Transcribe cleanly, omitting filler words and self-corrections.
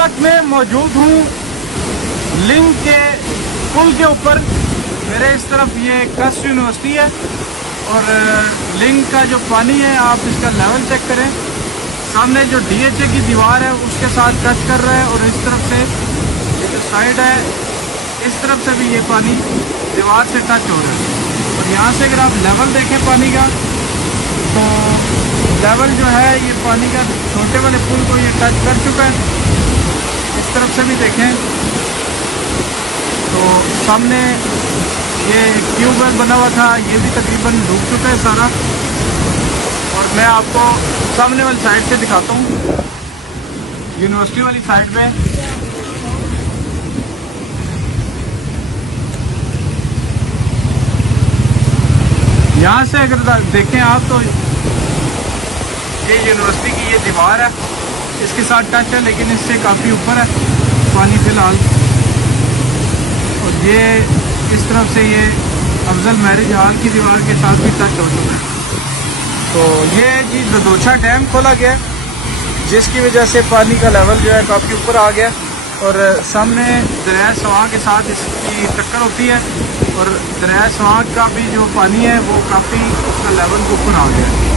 वक्त मैं मौजूद हूँ लिंक के पुल के ऊपर। मेरे इस तरफ ये कस्ट यूनिवर्सिटी है और लिंक का जो पानी है आप इसका लेवल चेक करें। सामने जो DHA की दीवार है उसके साथ टच कर रहा है और इस तरफ से ये जो साइड है इस तरफ से भी ये पानी दीवार से टच हो रहा है। और यहाँ से अगर आप लेवल देखें पानी का तो लेवल जो है ये पानी का छोटे वाले पुल को ये टच कर चुका है। इस तरफ से भी देखें तो सामने ये ट्यूबवेल बना हुआ था, ये भी तकरीबन डूब चुका है सारा। और मैं आपको सामने वाली साइड से दिखाता हूँ, यूनिवर्सिटी वाली साइड पे यहाँ से अगर देखें आप तो ये यूनिवर्सिटी की ये दीवार है, इसके साथ टच है लेकिन इससे काफ़ी ऊपर है पानी फ़िलहाल। और ये इस तरफ से ये अफजल मैरिज हॉल की दीवार के साथ भी टच हो चुका है। तो ये जी ददोछा डैम खोला गया जिसकी वजह से पानी का लेवल जो है काफ़ी ऊपर आ गया और सामने दरिया सवां के साथ इसकी टक्कर होती है और दरिया सवां का भी जो पानी है वो काफ़ी उसका लेवल ऊपर आ गया है।